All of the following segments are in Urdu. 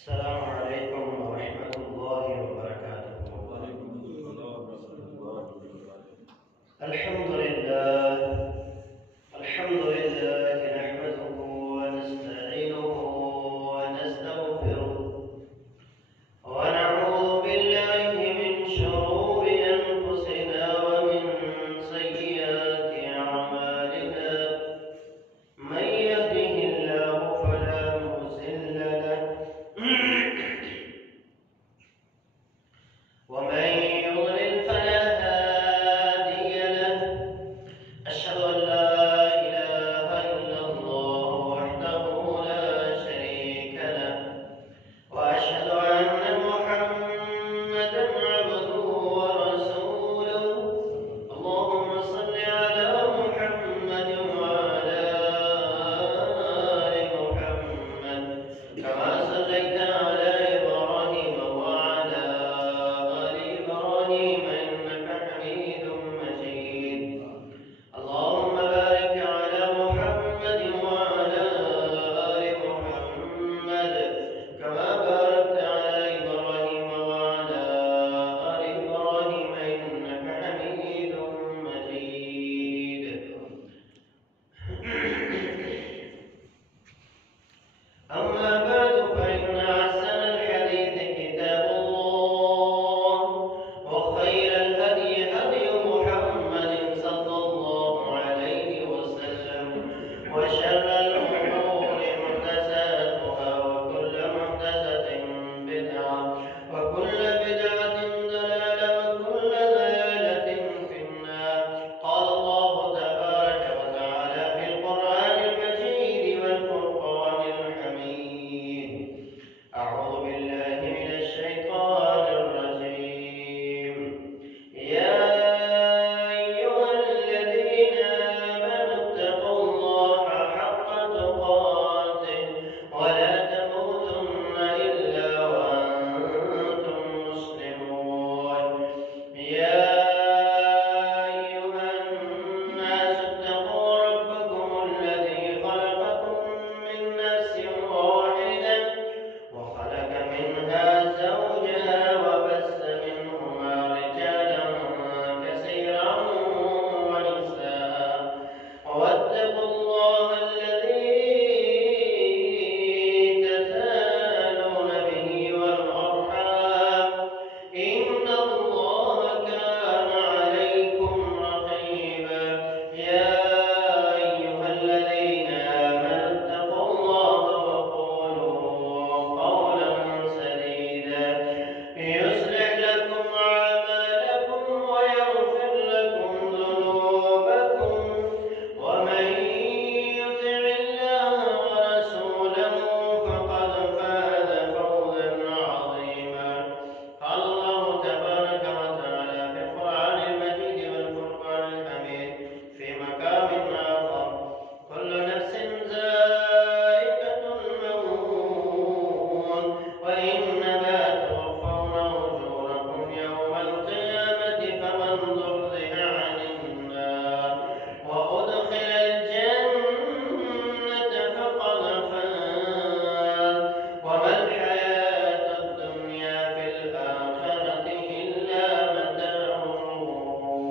السلام عليكم ورحمة الله وبركاته. الحمد لله نحمده ونستعينه ونستغفره ونعوذ بالله من شرور أنفسنا ومن سيئات أعمالنا. من يهده الله فلا مضل له ومن يضلل فلا هادي له. أشهد أن لا إله إلا الله وحده لا شريك له، وأشهد أن محمدا عبده ورسوله. اللهم صل على محمد وعلى آل محمد كما صليت على إبراهيم وعلى آل إبراهيم إنك حميد مجيد. اللهم بارك على محمد وعلى آل محمد كما باركت على إبراهيم وعلى آل إبراهيم إنك حميد مجيد. أما بعد فإن أحسن الحديث كتاب الله، وخير الهدي هدي محمد صلى الله عليه وسلم، وشر الأمور محدثاتها، وكل محدثة بدعة، وكل بدعة ضلالة، وكل ضلالة في النار. قال الله تبارك وتعالى في القرآن المجيد والفرقان الحميد: أعوذ بالله من الشيطان الرجيم. يا أيها الذين آمنوا اتقوا الله حق تقاته ولا تموتن إلا وأنتم مسلمون. يا أيها الناس اتقوا ربكم الذي خلقكم من نفس واحدة وخلق منها زوجها وبث منهما رجالا كثيرا ونساء. واتقوا الله الذي تساءلون به والأرحام، إن الله كان عليكم رقيبا. يا أيها الذين آمنوا اتقوا الله وقولوا قولا سديدا يصلح لكم أعمالكم ويغفر لكم ذنوبكم، ومن يطع الله ورسوله فقد فاز فوزا عظيما. قال الله تبارك وتعالى في القرآن المجيد والفرقان الحميد في مقام آخر: كل نفس ذائقة الموت وإنما توفون أجوركم يوم القيامة، فمن زحزح عن النار وأدخل الجنة فقد فاز. وما الحياة الدنيا في الآخرة إلا متاع الغرور.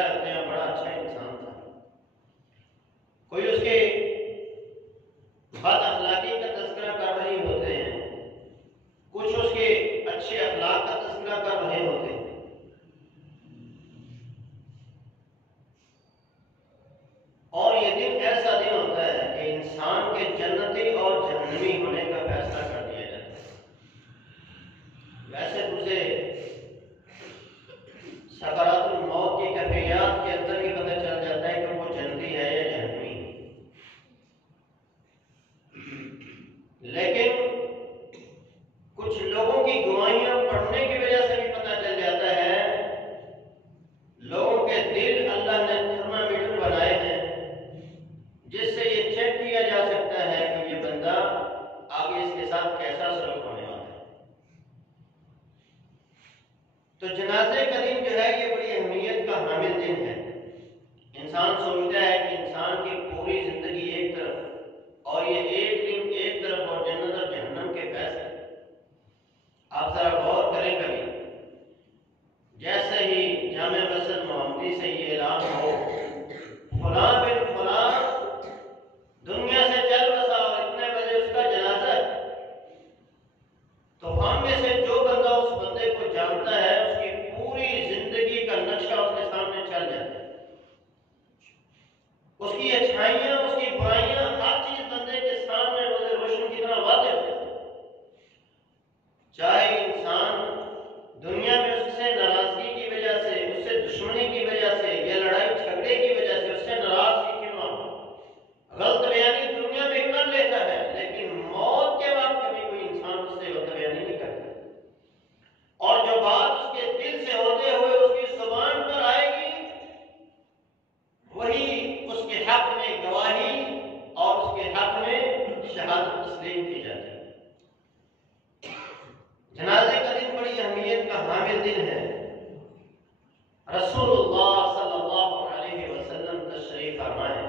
کیا رکھتے ہیں بڑا اچھا انسان تھا، کوئی اس کے بد اخلاقی کا تذکرہ کر رہے ہوتے ہیں، کچھ اس کے اچھے اخلاق کا تذکرہ کر رہے ہوتے ہیں، اور یہ دن ایسا دن ہوتا ہے کہ انسان کے جنتی اور جہنمی ہونے کا فیصلہ کر دیا جاتا ہے۔ ویسے اسے سکرات الموت کی کیفیات کے اندر ہی پتہ چل جاتا ہے کہ وہ جنتی ہے یا جہنمی، لیکن کچھ لوگوں کی گواہیاں پڑھنے کی وجہ سے بھی پتہ چل جاتا ہے۔ لوگوں کے دل اللہ نے تھرمامیٹر بنائے ہیں جس سے یہ چیک کیا جا سکتا ہے کہ یہ بندہ آگے اس کے ساتھ کیسا سلوک ہونے والا ہے۔ تو جنازے کا دن جو ہے یہ بڑی اہمیت کا حامل دن ہے۔ انسان سوچتا ہے کہ انسان کی پوری زندگی ایک طرف اور یہ ایک دن ایک طرف اور جنت اور جہنم کے فیصلے۔ آپ ذرا غور کریں کبھی، جیسے ہی جامع مسجد محمدی سے یہ اعلان ہو فلاں بن فلاں دنیا سے چل بسا اور اتنے بجے اس کا جنازہ ہے، تو ہم میں سے جو بندہ اس بندے کو جانتا ہے اس کی پوری زندگی کا نقشہ اس کے سامنے چل جاتا ہے، اس کی اچھائیاں اس کی برائیاں ہر چیز بندے کے سامنے روز روشن کی طرح واضح ہو جاتی ہے۔ چاہے انسان دنیا میں اس سے ناراضگی کی وجہ سے، اس سے دشمنی کی وجہ سے یا لڑائی جھگڑے کی وجہ سے اس سے ناراضگی کیوں نہ ہو، غلط بیانی دنیا میں کر لیتا ہے، لیکن موت کے بعد کبھی کوئی انسان اس سے غلط بیانی نہیں کرتا، اور جو بات اس کے دل سے ہوتے ہوئے اس کی زبان پر آئے گی وہی اس کے حق میں گواہی اور اس کے حق میں شہادت تسلیم کی جاتی ہے۔ جنازے کا دن بڑی اہمیت کا حامل دن ہے۔ رسول اللہ صلی اللہ علیہ وسلم تشریف فرما ہے،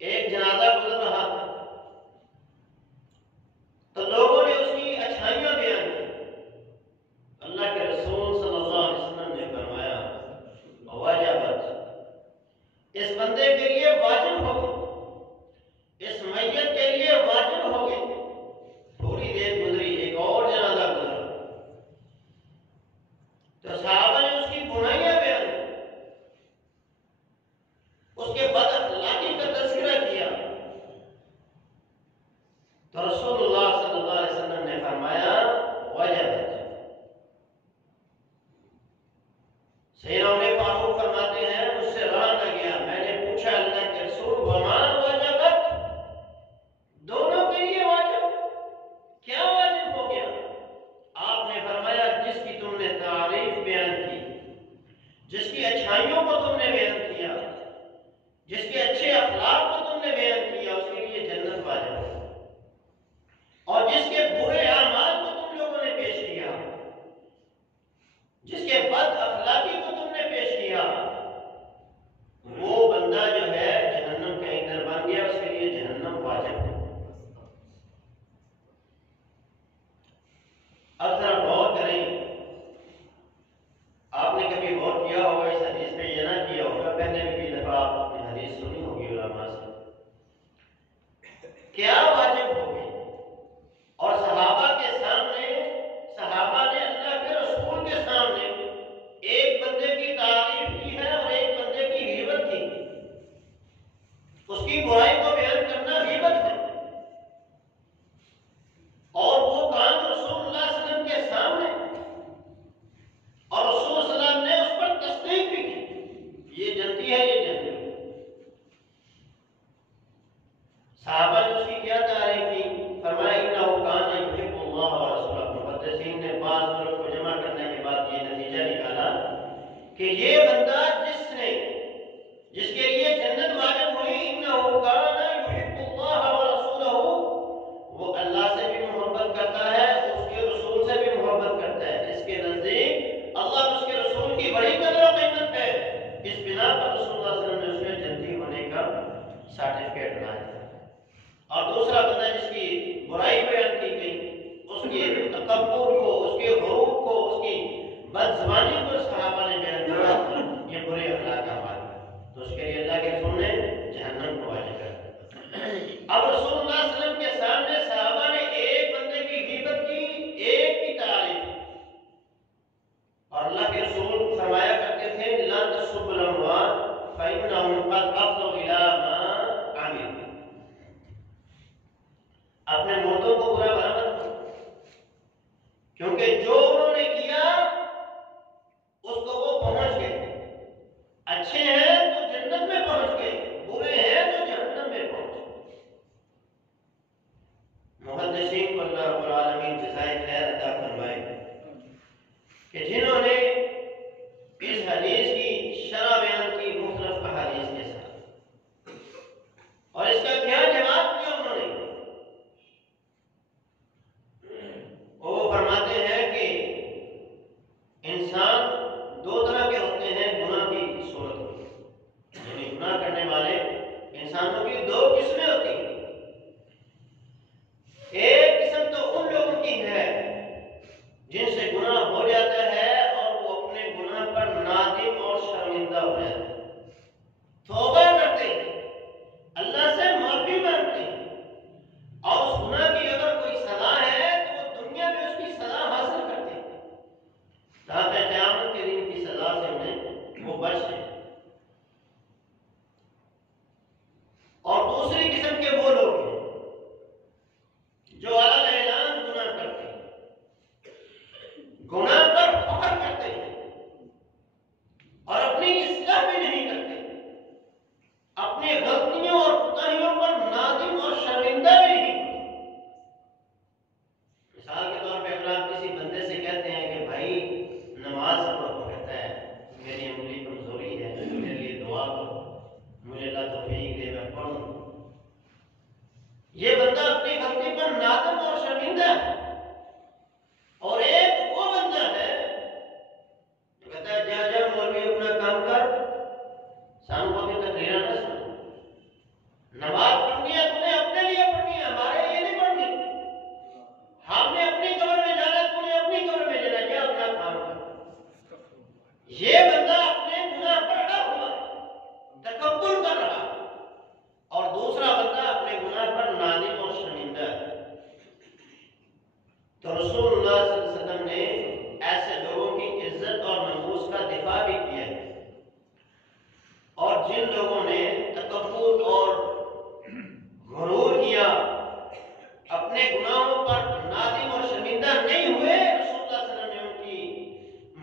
ایک جنازہ گزر رہا تھا تو لوگوں نے اس کی اچھائیاں بیان کی۔ اللہ کے رسول صلی اللہ علیہ وسلم نے فرمایا واجبت، اس بندے کے لیے واجب ہو گئی، اس میت کے لیے واجب ہو گئی۔ تھوڑی دیر گزری، ایک اور جنازہ گزرا تو صحابہ نے اس کی برائیاں بیان کی، اس کے بد اخلاقی کا تذکرہ کیا، تو رسول اللہ صلی اللہ علیہ وسلم نے فرمایا وجبت۔ سیدنا عمر فاروق فرماتے ہیں مجھ سے رہا نہ گیا، میں نے پوچھا اللہ کے رسول وما وجبت، دونوں کے لیے واجب، کیا واجب ہو گیا؟ آپ نے فرمایا جس کی تم نے تعریف بیان کی، جس کی اچھائیوں کو تم نے بیان کیا، جس کے اچھے اخلاق کو تم نے بیان کیا، اس کے لیے جنت واجب ہے، اور جس کے برے اعمال کو تم لوگوں نے پیش کیا، جس کے بد اخلاقی کو تم نے پیش کیا، وہ بندہ جو ہے جہنم کا ایندھن بن گیا، اس کے لیے جہنم واجب ہے۔ اب ذرا غور کریں، آپ نے کبھی غور کیا ہوگا اس حدیث میں، یہ نہ کیا ہوگا، پہلے بھی دفعہ آپ نے حدیث سنی ہوگی علماء سے، کیا واجب ہو گئی؟ اور صحابہ کے سامنے، صحابہ نے اللہ کے رسول کے سامنے ایک بندے کی تعریف کی ہے اور ایک بندے کی غیبت کی، اس کی برائی کو بیان کرنا غیبت ہے، اور وہ کام رسول اللہ صلی اللہ علیہ وسلم کے سامنے، اور رسول صلی اللہ علیہ وسلم نے اس پر تصدیق بھی کی، یہ جنتی ہے یہ جنتی ہے۔ صحابہ نے اس کی کیا تعریف کی؟ فرمایا انہ کان یحب اللہ ورسولہ۔ محدثین نے بعض طرف کو جمع کرنے کے بعد یہ نتیجہ نکالا کہ یہ بندہ جس کے لیے جنت واجب ہوئی، انہ کان یحب اللہ ورسولہ، وہ اللہ سے بھی محبت کرتا ہے، اس کے رسول سے بھی محبت کرتا ہے، اس کے نزدیک اللہ اور اس کے رسول کی بڑی قدر و قیمت ہے، اس بنا پر رسول اللہ صلی اللہ علیہ وسلم نے اس میں جنتی ہونے کا سرٹیفکیٹ بنایا۔ اور دوسرا بندہ جس کی برائی بیان کی گئی، اس کے تکبر کو، اس کے غرور کو، اس کی بد زبانی کو صحابہ نے بیان کیا، یہ برے اخلاق کا مال ہے، تو اس کے لیے اللہ کے رسول نے جہنم کو واجب کر دیا۔ اب رسول اللہ صلی اللہ علیہ وسلم کے سامنے صحابہ نے ایک بندے کی غیبت کی، ایک کی تعریف کی، اور اللہ کے رسول فرمایا کرتے تھے لا تسبوا الاموات فانهم قد افضوا الى ما عملوا، اپنے مردوں کو برا بھلا مت کرو، کیونکہ جو انہوں نے کیا اس کو وہ پہنچ گئے، اچھے ہیں تو جنت میں پہنچ گئے، برے ہیں تو جہنم میں پہنچ گئے۔ محدثین کو اللہ رب العالمین جزائے خیر عطا فرمائے کہ جنہوں نے اس حدیث کی شرح بیان کی مختلف احادیث کے ساتھ، اور اس کا کیا جواب دیا انہوں نے، وہ فرماتے ہیں کہ انسان دو طرح کے ہوتے ہیں گناہ کی صورت میں، یعنی گناہ کرنے والے انسانوں کی دو قسمیں ہوتی ہیں۔ ایک قسم تو ان لوگوں کی ہے جن سے گناہ ہو جاتا ہے اور وہ اپنے گناہ پر نادم اور شرمندہ ہو جاتے ہیں، توبہ کرتے ہیں، اللہ سے معافی مانگتے ہیں، اور اس گناہ کی اگر کوئی سزا ہے تو وہ دنیا میں اس کی سزا حاصل کرتے ہیں تاکہ قیامت کے دن کی سزا سے انہیں وہ بچ جائیں۔ اور دوسری قسم کے وہ لوگ ہیں جو علی اعلان گناہ کرتے ہیں، گناہ پر فخر کرتے ہیں اور اپنی اصلاح بھی نہیں کرتے، اپنی غلطیوں اور کوتاہیوں پر نادم اور شرمندہ بھی نہیں ہوتے۔ مثال کے طور پہ اگر آپ کسی بندے سے کہتے ہیں کہ بھائی نماز پڑھو، کہتا ہے میری انگلی کمزوری ہے، میرے لیے دعا کرو، مجھے اللہ توفیق دے میں پڑھوں، یہ بندہ اپنی غلطی پر نادم اور شرمندہ ہے۔ اور ایک وہ بندہ ہے جو کہتا ہے جا جا مولوی اپنا کام کر، سانو کو بھی تقریر نہ سن، نماز پڑھنی ہے تمہیں اپنے لیے پڑھنی ہے، ہمارے لیے نہیں پڑھنی، ہم نے اپنی قبر میں جانا، تم نے اپنی قبر میں جانا، کیا اپنا کام کر۔ یہ بندہ اپنے گناہ پر اڑا ہوا ہے، تکبر کر رہا ہے، اور دوسرا بندہ اپنے گناہ پر نادم اور شرمندہ ہے۔ تو رسول اللہ صلی اللہ علیہ وسلم نے ایسے لوگوں کی عزت اور نفوس کا دفاع بھی کیا ہے، اور جن لوگوں نے تکبر اور غرور کیا، اپنے گناہوں پر نادم اور شرمندہ نہیں ہوئے، رسول اللہ صلی اللہ علیہ وسلم نے ان کی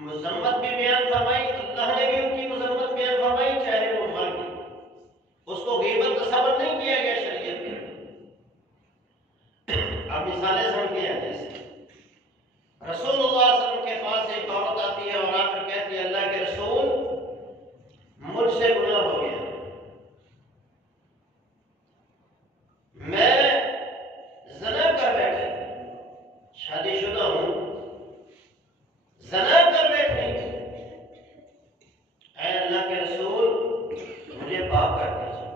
مذمت بھی بیان فرمائی، اللہ نے بھی ان کی مذمت بیان فرمائی، چاہے وہ مر گئے، اس کو غیبت تصور نہیں کیا گیا شریعت میں۔ اب مثالیں سمجھتے ہیں، جیسے رسول اللہ صلی اللہ علیہ وسلم کے پاس ایک عورت آتی ہے اور آ کر کہتی ہے اللہ کے رسول مجھ سے گناہ ہو گیا، میں زنا کر بیٹھی، شادی شدہ ہوں، زنا کر بیٹھی، اے اللہ کے رسول مجھے پاک کر دیجیے۔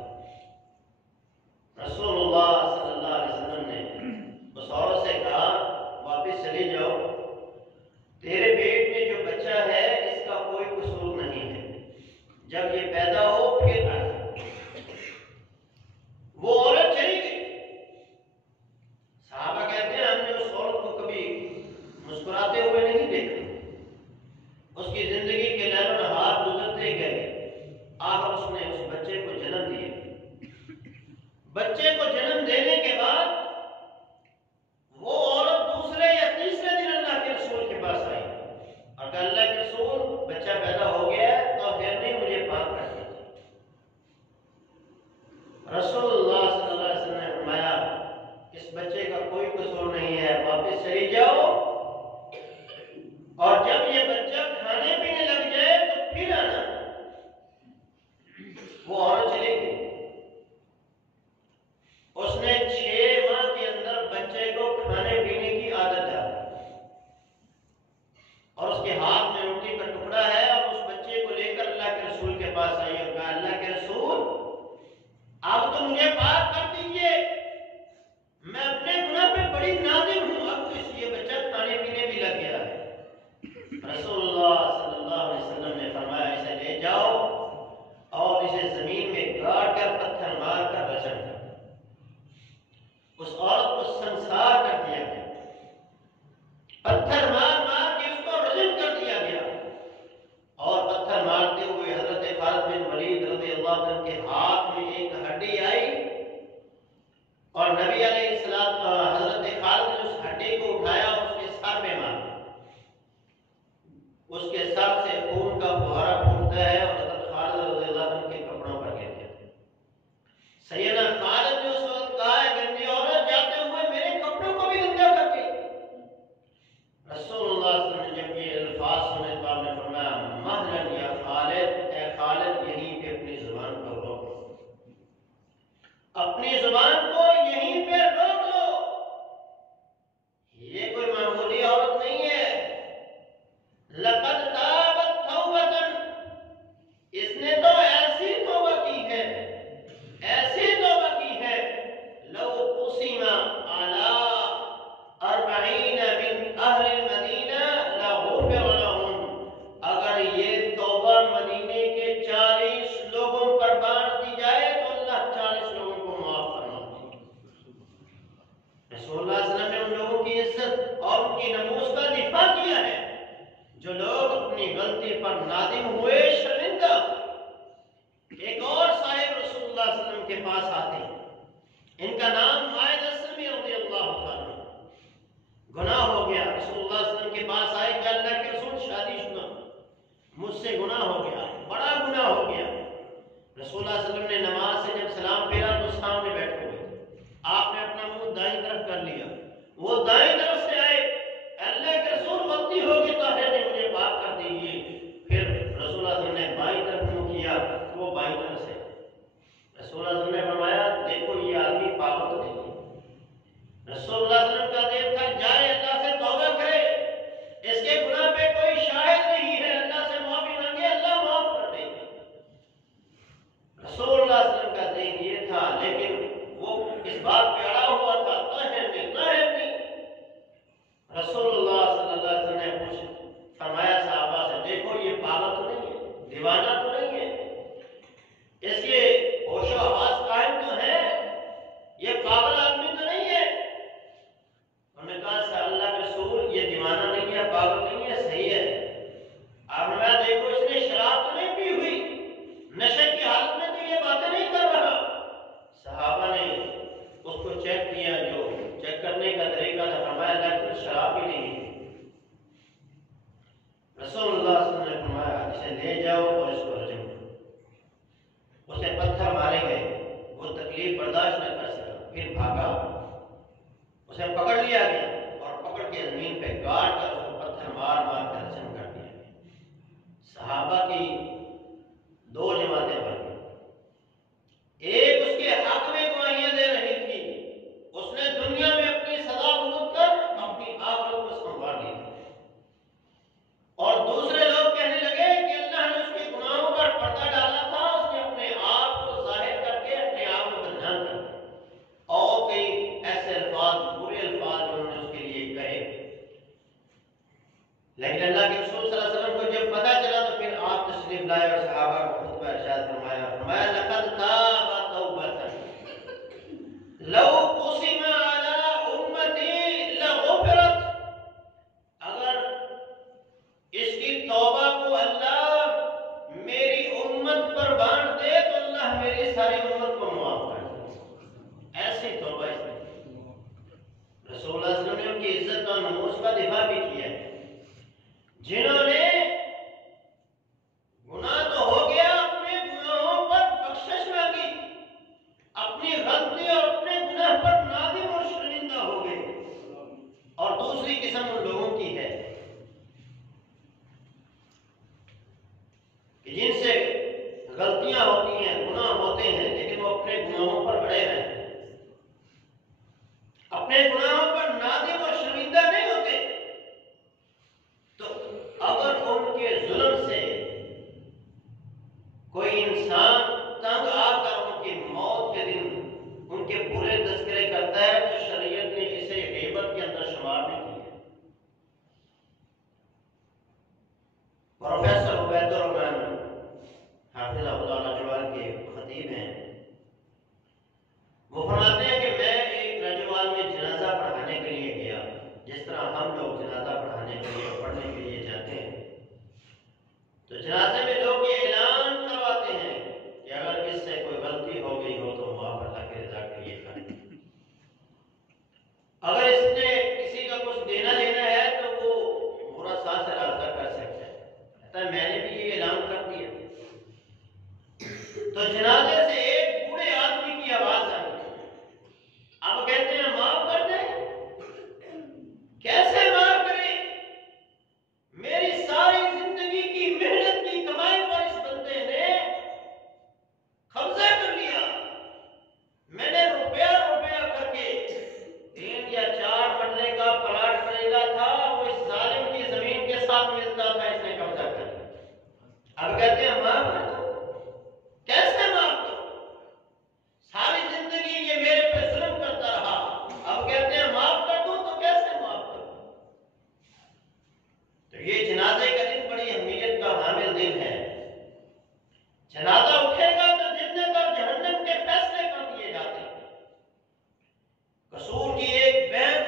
رسول اللہ صلی اللہ علیہ وسلم نے اس عورت سے کہا واپس چلی جاؤ، تیرے پیٹ میں جو بچہ ہے اس کا کوئی قصور نہیں ہے، جب یہ پیدا ہو پھر آئے۔ وہ عورت چلی گئی۔ صحابہ کہتے ہیں ہم نے اس عورت کو کبھی مسکراتے ہوئے نہیں دیکھا، اس کی زندگی کے لیل و نہار گزرتے گئے، آخر اس نے اس بچے کو جنم دیا۔ بچے کو جنم دینے کے بعد وہ عورت دوسرے یا تیسرے دن اللہ کے رسول کے پاس آئی اور کہا اللہ کے رسول بچہ پیدا ہو گیا ہے تو پھر نہیں مجھے پاک کر دیجیے۔ رسول اللہ صلی اللہ علیہ وسلم نے فرمایا اس بچے کا کوئی قصور نہیں ہے، واپس چلی جاؤ، اور جب یہ بچہ کھانے پینے لگ جائے تو پھر آنا۔ وہ عورت چلی گئی، اس نے 6 ماہ کے اندر بچے کو کھانے پینے کی عادت ڈالی، اور اس کے ہاتھ میں روٹی کا ٹکڑا ہے، اور اس بچے کو لے کر اللہ کے رسول کے پاس آئی اور کہا اللہ کے رسول اب تو مجھے پاک کر دیجیے، میں اپنے گناہ پہ بڑی نادم ہوں، اب تو اس لیے بچہ کھانے پینے بھی لگ گیا ہے۔ رسول اللہ صلی اللہ علیہ وسلم نے فرمایا اسے لے جاؤ اللہ عنہ کے ہاتھ میں ایک ہڈی آئی اور نبی علیہ السلام حضرت خالد نے اس ہڈی کو اٹھایا اور اس کے سر پہ مارا. اس کے سر سے خون کا فوارہ پھوٹتا ہے اور حضرت خالد رضی اللہ عنہ کے کپڑوں پر گرتے ہیں. سیدنا خالد نے اس وقت کہا ہے گندی عورت جاتے ہوئے میرے کپڑوں کو بھی گندا کر دی. رسول اللہ صلی اللہ علیہ وسلم نے جب یہ الفاظ سنے تو آپ نے فرمایا مہلن یا خالد، اے خالد یہیں پہ اپنی زبان کو روک لو، اپنی زبان کو یہیں پہ روک لو. یہ کوئی معمولی عورت نہیں ہے. لقد تابت توبۃ، اس نے تو ایسی توبہ کی ہے، ایسی توبہ کی ہے. لو قسم علی 40 من اہل المدینہ لغفر لهم، اگر یہ توبہ مدینے کے 40 لوگوں پر بانٹ دی جائے تو اللہ 40 لوگوں کو معاف فرما دے. رسول اللہ صلی اللہ علیہ وسلم نے ان لوگوں کی عزت اور ان کی نموز کا دفاع کیا ہے جو لوگ اپنی غلطی پر نادم ہوئے شرمندہ. ایک اور صاحب رسول اللہ صلی اللہ علیہ وسلم کے پاس آتے ہیں، ان کا نام معاذ السلمی رضی اللہ تعالیٰ. گناہ ہو گیا، رسول اللہ صلی اللہ علیہ وسلم کے پاس آئے کہ اللہ کے رسول شادی شدہ مجھ سے گناہ ہو گیا، بڑا گناہ ہو گیا. رسول اللہ صلی اللہ علیہ وسلم نے نماز سے جب سلام پھیرا تو سامنے بیٹھے ہوئے تھے. آپ نے اپنا منہ دائیں طرف کر لیا، وہ دائیں طرف سے آئے. اللہ کے رسول غلطی ہوگی طاہر نے مجھے پاک کر دیجیے. پھر رسول اللہ صلی اللہ علیہ وسلم نے بائیں طرف منہ کیا تو وہ بائیں طرف سے. رسول اللہ صلی اللہ علیہ وسلم نے فرمایا دیکھو یہ آدمی پاگل تو نہیں ہے. رسول اللہ صلی اللہ علیہ وسلم کا دین تھا جائے اللہ سے توبہ کرے، اس کے گناہ پہ کوئی شاہد نہیں ہے، اللہ سے معافی مانگے اللہ معاف کر دے گا. رسول اللہ صلی اللہ علیہ وسلم کا دین یہ تھا، لیکن وہ اس بات پہ اڑا ہوا تھا طاہر نہیں. رسول اللہ صلی اللہ علیہ وسلم نے پوچھ فرمایا صحابہ سے دیکھو یہ پاگل تو نہیں ہے، دیوانہ تو نہیں ہے، اس کے ہوش و حواس قائم تو ہے، یہ پاگل آدمی تو نہیں ہے. انہوں نے کہا سے اللہ کے رسول یہ دیوانہ نہیں ہے، پاگل نہیں ہے، صحیح ہے. آپ نے کہا دیکھو اس نے شراب تو نہیں پی ہوئی، نشے کی حالت میں تو یہ باتیں نہیں کر رہا. صحابہ نے اس کو چیک کیا، جو چیک کرنے کا طریقہ تھا، فرمایا لیکن شراب ہی نہیں ہے. رسول اللہ صلی اللہ علیہ وسلم نے فرمایا اسے لے جاؤ اور اس کو رجم کرو. اسے پتھر مارے گئے، وہ تکلیف برداشت نہ کر سکا، پھر بھاگا. اسے پکڑ لیا گیا اور پکڑ کے زمین پہ گاڑ کر اس کو پتھر مار مار کر رجم کر دیا گیا. صحابہ کی دو جماعتیں بن گئی. ایک اس کے حق میں گواہیاں دے رہی تھی، اس نے دنیا میں اپنی سزا بھگت کر اپنی آخرت کو سنوار لی تھی. اور دوسرے لوگ کہنے لگے کہ اللہ نے اس کے گناہوں پر پردہ ڈالا تھا، اس نے اپنے آپ کو ظاہر کر کے اپنے آپ کو بدنام کر دیا. اور کئی ایسے الفاظ، برے الفاظ جو انہوں نے اس کے لیے کہے. لیکن اللہ کے رسول صلی اللہ علیہ وسلم کو جب پتہ چلا تو پھر آپ تشریف لائے اور صحابہ کو خطبہ ارشاد فرمایا لقد تاب توبۃ لو قسم علی امتی لغفرت. اگر اس کی توبہ کو اللہ میری امت پر بانٹ دے تو اللہ میری ساری امت کو معاف کر دے. ایسی توبہ اس نے. رسول اللہ صلی اللہ علیہ وسلم نے ان کی عزت اور نموز کا دفاع بھی کیا ہے. جنہوں نے گناہ تو ہو گیا، اپنے گناہوں پر بخشش مانگی، اپنی غلطی اور اپنے گناہ پر نادم اور شرمندہ ہو گئے. اور دوسری قسم ان لوگوں کی ہے کہ جن سے غلطیاں ہوتی ہیں، گناہ ہوتے ہیں، لیکن وہ اپنے گناہوں پر اڑے رہتے ہیں، اپنے گناہوں پر نادم اور شرمندہ نہیں ہوتے. تو اگر ان کے ظلم سے کوئی انسان تنگ آ کر ان کی موت کے دن ان کے برے تذکرے کرتا ہے تو شریعت نے اسے غیبت کے اندر شمار نہیں کیا. پروفیسر عبید الرحمن حافظ اللہ نوجوان کے خطیب ہیں، وہ فرماتے ہیں کہ میں ایک نوجوان میں جنازہ پڑھانے کے لیے گیا، جس طرح ہم لوگ جنازہ پڑھانے کے لیے پڑھنے کے لیے جاتے ہیں. تو جنازے میں لوگ یہ اعلان کرواتے ہیں کہ اگر تو جنازے سے ایک بوڑھے آدمی کی آواز آئی، اب کہتے ہیں معاف کر دیں، کیسے معاف کریں؟ میری ساری زندگی کی محنت کی کمائی پر اس بندے نے قبضہ کر لیا، میں نے روپیہ روپیہ کر کے 3 یا 4 مرلے کا پلاٹ خریدا تھا، وہ اس ظالم کی زمین کے ساتھ ملتا تھا، اس نے قبضہ کر لیا۔ اب کہتے ہیں معاف کر دو، کیسے معاف کرو؟ ساری زندگی یہ میرے پہ ظلم کرتا رہا، اب کہتے ہیں معاف کر دو، تو کیسے معاف کرو؟ تو یہ جنازے کا دن بڑی اہمیت کا حامل دن ہے۔ جنازہ اٹھے گا تو جنت اور جہنم کے فیصلے کر دیے جاتے ہیں۔ قصور کی ایک بہن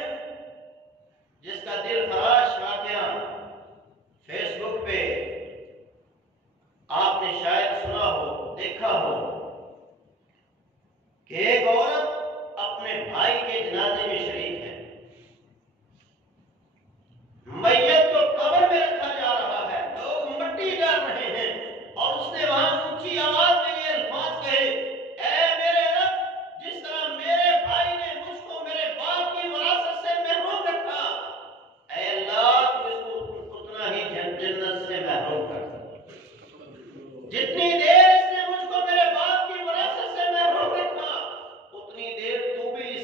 جس کا دل خراش واقعہ فیس بک پہ آپ نے شاید سنا ہو، دیکھا ہو، کہ ایک عورت اپنے بھائی کے جنازے میں شریک ہے، میت کو قبر میں رکھا جا رہا ہے، لوگ مٹی ڈال رہے ہیں، اور اس نے وہاں اونچی آواز میں یہ الفاظ کہے، اے میرے رب، جس طرح میرے بھائی نے مجھ کو میرے باپ کی وراثت سے محروم رکھا، اے اللہ تو اس کو اتنا ہی جنت سے محروم کر۔ جتنی دیر اس نے مجھ کو میرے باپ کی وراثت سے محروم رکھا، اتنی دیر تو بھی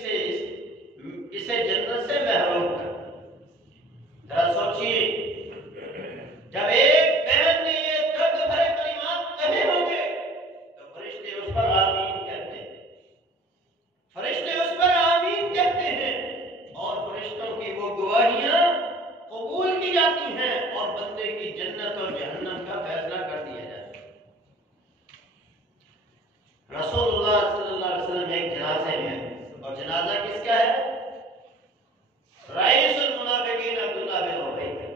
اسے جنت سے محروم کر۔ ذرا سوچیے، جب ایک بہن نے یہ درد بھرے کلمات کہے ہوں گے تو فرشتے اس پر آمین کہتے ہیں، فرشتے اس پر آمین کہتے ہیں، اور فرشتوں کی وہ گواہیاں قبول کی جاتی ہیں، اور بندے کی جنت اور جہنم کا فیصلہ کر دیا جاتا ہے۔ رسول اللہ صلی اللہ علیہ وسلم ایک جنازے میں ہیں، اور جنازہ کس کا ہے؟ رئیس المنافقین عبداللہ بن ابی کا۔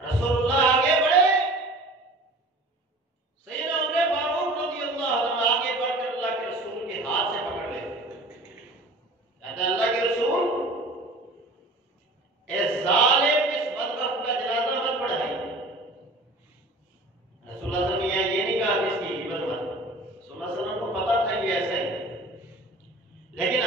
رسول اللہ آگے بڑھے، سیدنا عمر فاروق رضی اللہ عنہ آگے بڑھ کر اللہ کے رسول کے ہاتھ سے پکڑ لیتے، کہتے ہیں اللہ کے رسول، اس ظالم اس بدبخت کا جنازہ مت پڑھائیے۔ رسول اللہ صلی اللہ علیہ وسلم نے یہ نہیں کہا کہ اس کی غیبت مت، رسول اللہ صلی اللہ علیہ وسلم کو پتا تھا یہ ایسا ہی، لیکن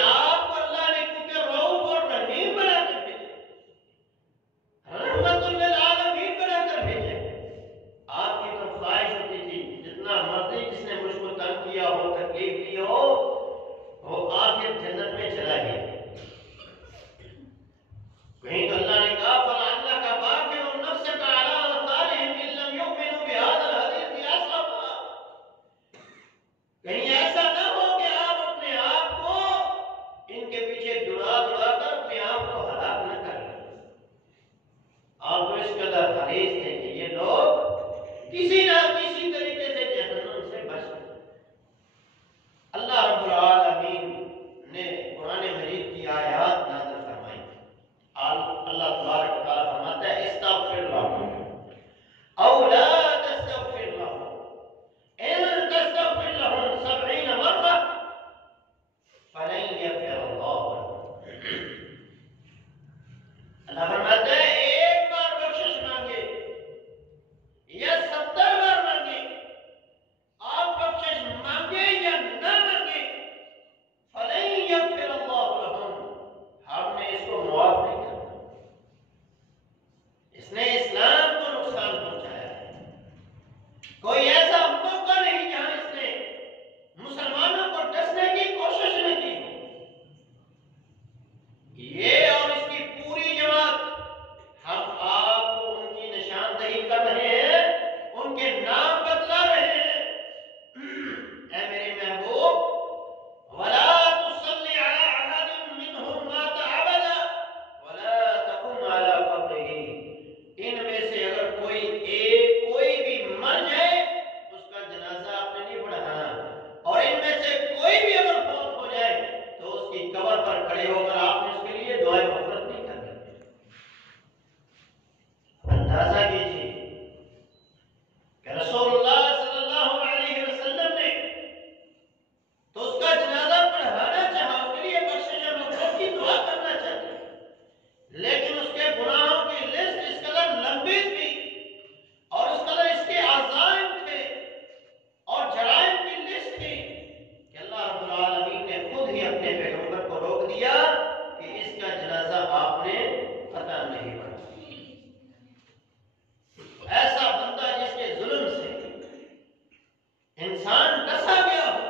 انسان ڈسا گیا ہو،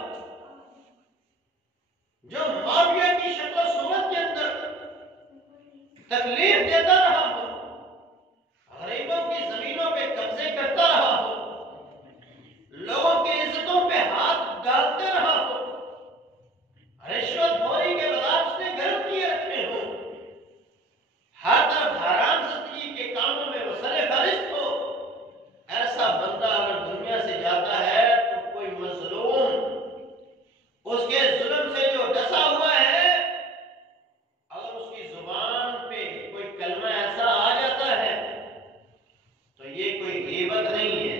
جو مافیا کی شکل و صورت کے اندر تکلیف دیتا رہا ہو، غریبوں کی زمینوں پہ قبضے کرتا رہا ہو، لوگوں کی عزتوں پہ ہاتھ ڈالتے رہا ہو، رشوت خوری کے بازار اس نے گھر کیے رکھے ہو، ہر طرف حرام زندگی کے کاموں میں وہ سرفہرست ہو، ایسا بندہ اگر دنیا سے جاتا ہے تو کوئی مظلوم اس کے ظلم سے جو ڈسا ہوا ہے، اگر اس کی زبان پہ کوئی کلمہ ایسا آ جاتا ہے تو یہ کوئی غیبت نہیں ہے۔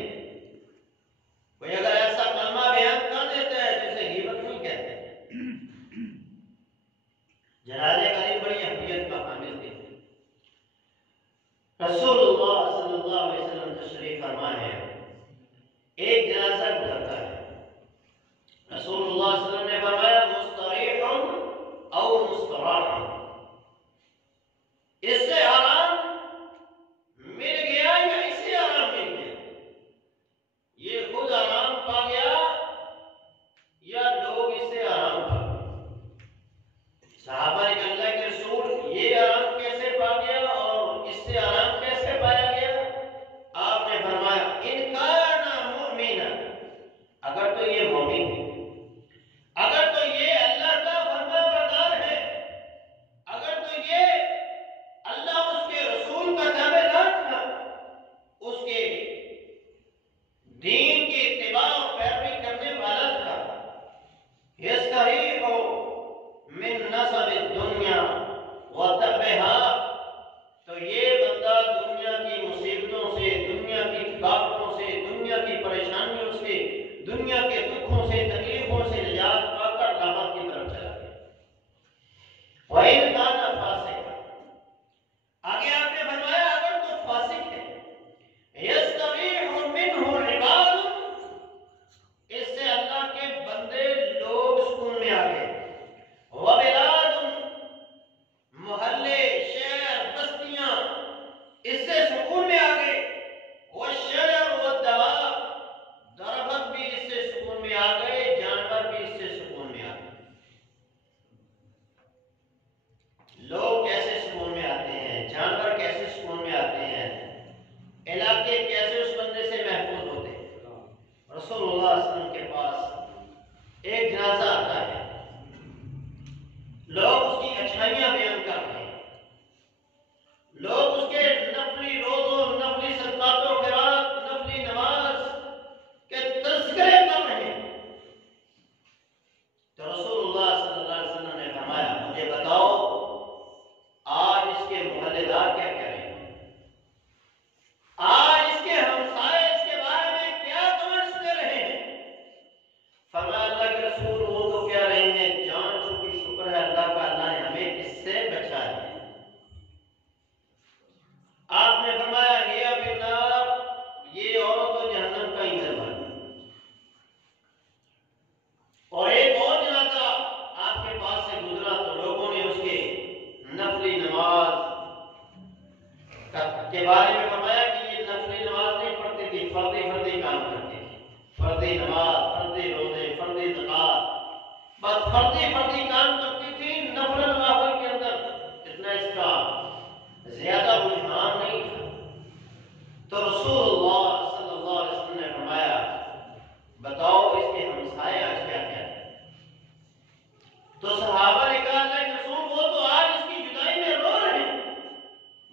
کوئی اگر ایسا کلمہ بیان کر دیتا ہے جسے غیبت نہیں کہتے۔ جنازے کا دن بڑی اہمیت کا حامل تھے۔ رسول اللہ صلی اللہ علیہ وسلم تشریف فرما ہے، ایک جنازہ گزرتا ہے، رسول اللہ صلی اللہ علیہ وسلم نے فرمایا مستریح او مستراح، اس سے آرام مل گیا یا اس سے آرام مل گیا، یہ خود آرام پا گیا یا لوگ اس سے آرام پا گئے۔ صحابہ نے کہا اللہ کے رسول یہ آرام کیسے پا گیا اور اس سے آرام کیسے پایا گیا؟ آپ نے فرمایا ان کان مؤمنا، اگر تو یہ مومن ہے، اگر تو یہ اللہ کا فرما بردار ہے، اگر تو یہ اللہ اس کے رسول کا تابعدار تھا، اس کے دین کی اتباع اور پیروی کرنے والا تھا، یستریح من نصب الدنیا وتعبها، تو یہ بندہ دنیا کی مصیبتوں سے، دنیا کی تکالیفوں سے، دنیا کی پریشانیوں سے، دنیا کے دکھوں سے، تکلیفوں سے نجات پا کر راحت کی طرف چلا گیا۔ وَإِنْ كَانَ فَاسِقًا، آگے آپ نے فرمایا اگر تو فاسق ہے، يَسْتَرِيحُ مِنْهُ عِبَادٌ، اس سے اللہ کے بندے لوگ سکون میں آ گئے، وَبِلَادٌ، محلے، شہر، بستیاں اس سے سکون میں آ گئے، وَالشَّجَرُ وَالدَّوَابُ، درخت بھی اس سے سکون میں آ گئے، جانور بھی اس سے سکون میں آ گئے۔ لوگ کیسے سکون میں آتے ہیں، جانور کیسے سکون میں آتے ہیں، علاقے کیسے اس بندے سے محفوظ ہوتے ہیں۔ رسول اللہ صلی اللہ علیہ وسلم کے پاس ایک جنازہ آتا ہے، لوگ اس کی اچھائیاں بیان کر رہے ہیں، لوگ اس کے نفلی روزوں، نفلی صدقات و خیرات، نفلی نماز کے تذکرے کر رہے ہیں، تو رسول اللہ صلی اللہ علیہ وسلم نے فرمایا مجھے بتاؤ آج اس کے محلے دار کیا کہہ رہے ہیں، آج اس کے ہمسائے اس کے بارے میں کیا کمنٹس دے رہے ہیں؟ فرمایا اللہ کے رسول وہ تو کہہ رہے ہیں جان چونکہ شکر ہے اللہ کا، اللہ نے ہمیں اس سے بچا لیا۔ آپ نے فرمایا ہی فی النار، یہ عورت تو جہنم کا ایندھن بن گئی۔ اور ایک اور جنازہ آپ کے پاس سے گزرا تو لوگوں نے اس کے نفلی نماز کے بارے میں فرمایا کہ یہ نفلی نماز نہیں پڑھتی تھی، فردی کام کرتی تھی، فردی نماز، فردی روزے، فردی زکات، بس فردی کام کرتی تھی، نفل نوافل کے اندر اتنا اس کا زیادہ رجحان نہیں تھا۔ تو رسول اللہ صلی اللہ علیہ وسلم نے فرمایا بتاؤ اس کے ہمسائے آج کیا کیا ہے؟ تو صحابہ نے کہا اللہ کے رسول وہ تو آج اس کی جدائی میں رو رہے ہیں،